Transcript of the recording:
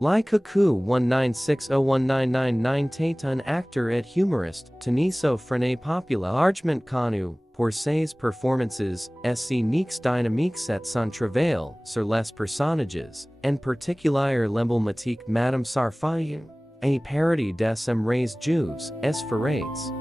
Lai Cuckoo 19601999 Tate un actor et humoriste, Teniso Frenet popula Argement connu, pour ses performances, scéniques dynamiques et son travail, sur les personnages, en particulier l'emblématique Madame Sarfayou. A parody des Emrays Jews, es Ferrates.